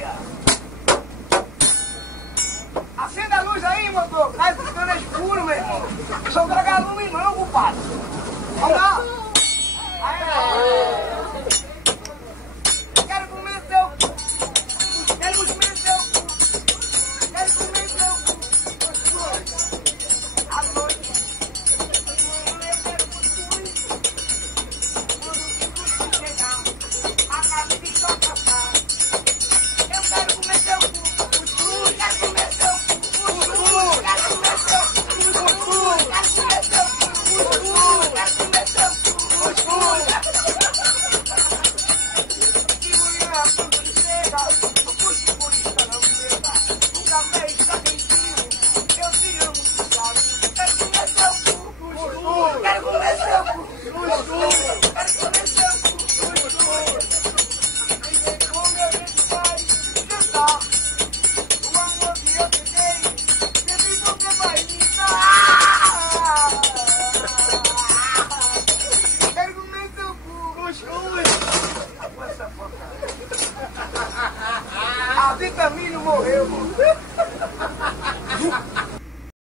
dia. Acenda a luz aí, motor. Tá ficando escuro, meu irmão. Só traga lume não, culpado. Vamos lá. Quero comer seu cu. Quero comer seu cu. Quero comer seu cu. À noite. Eu quero cuscuz. Quando o cuscuz chegar, a casa de toca. Eu quero comer seu cu. Cuscuz. Quero comer seu cu. Cuscuz. Quero comer seu cu. Cuscuz. Quero comer seu cu. Cuscuz. Quero comer seu cu. Cuscuz. Que mulher quando chega, o cuscuz está na mesa. Nunca fez pra quem viu. Eu te amo, sabe? Quero comer seu cu. Cuscuz. Quero comer seu cu. Cuscuz. Quero comer seu cu. Cuscuz. Como a gente vai jantar? O amor que eu te dei, sempre você vai me dar. Quero comer seu cu. Cuscuz. A vitamina morreu, mano.